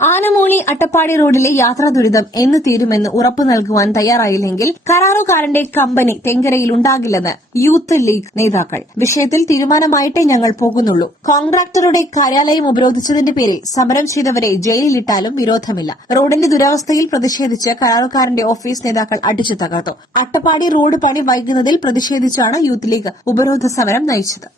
പൊന്നാനി അട്ടപ്പാടി റോഡിലെ യാത്രാ ദുരിതം എന്ന് തീരുമെന്ന് ഉറപ്പു നൽകുവാൻ തയ്യാറായില്ലെങ്കിൽ കരാറുകാരന്റെ കമ്പനി തെങ്കരയിൽ ഉണ്ടാകില്ലെന്ന് യൂത്ത് ലീഗ് നേതാക്കൾ. വിഷയത്തിൽ തീരുമാനമായിട്ടേ ഞങ്ങൾ പോകുന്നുള്ളൂ. കോൺട്രാക്ടറുടെ കാര്യാലയം ഉപരോധിച്ചതിന്റെ പേരിൽ സമരം ചെയ്തവരെ ജയിലിലിട്ടാലും വിരോധമില്ല. റോഡിന്റെ ദുരവസ്ഥയിൽ പ്രതിഷേധിച്ച് കരാറുകാരന്റെ ഓഫീസ് നേതാക്കൾ അടിച്ചു തകർത്തു. അട്ടപ്പാടി റോഡ് പണി വൈകുന്നതിൽ പ്രതിഷേധിച്ചാണ് യൂത്ത് ലീഗ് ഉപരോധ സമരം നയിച്ചത്.